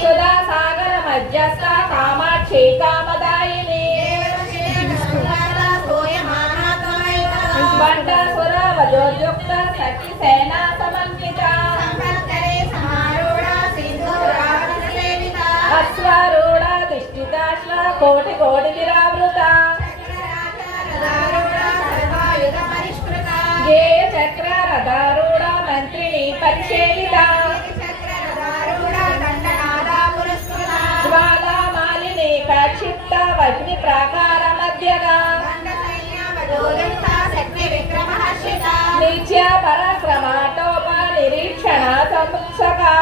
सुधा सागर मध्यस्थ कामाक्षी कामदायिनी बंडासुर वजोयुक्त सखी सेना समन्विता अश्वारूढ़ दिष्टिताश्व कोटि कोटि विरावृता ये चक्र रथारूढ़ मंत्रिणी परिसेविता ज्वाला मालिनी प्रक्षिप्त वग्नि प्राकार मध्यगा नित्य पराक्रमाटोप निरीक्षण समुत्सका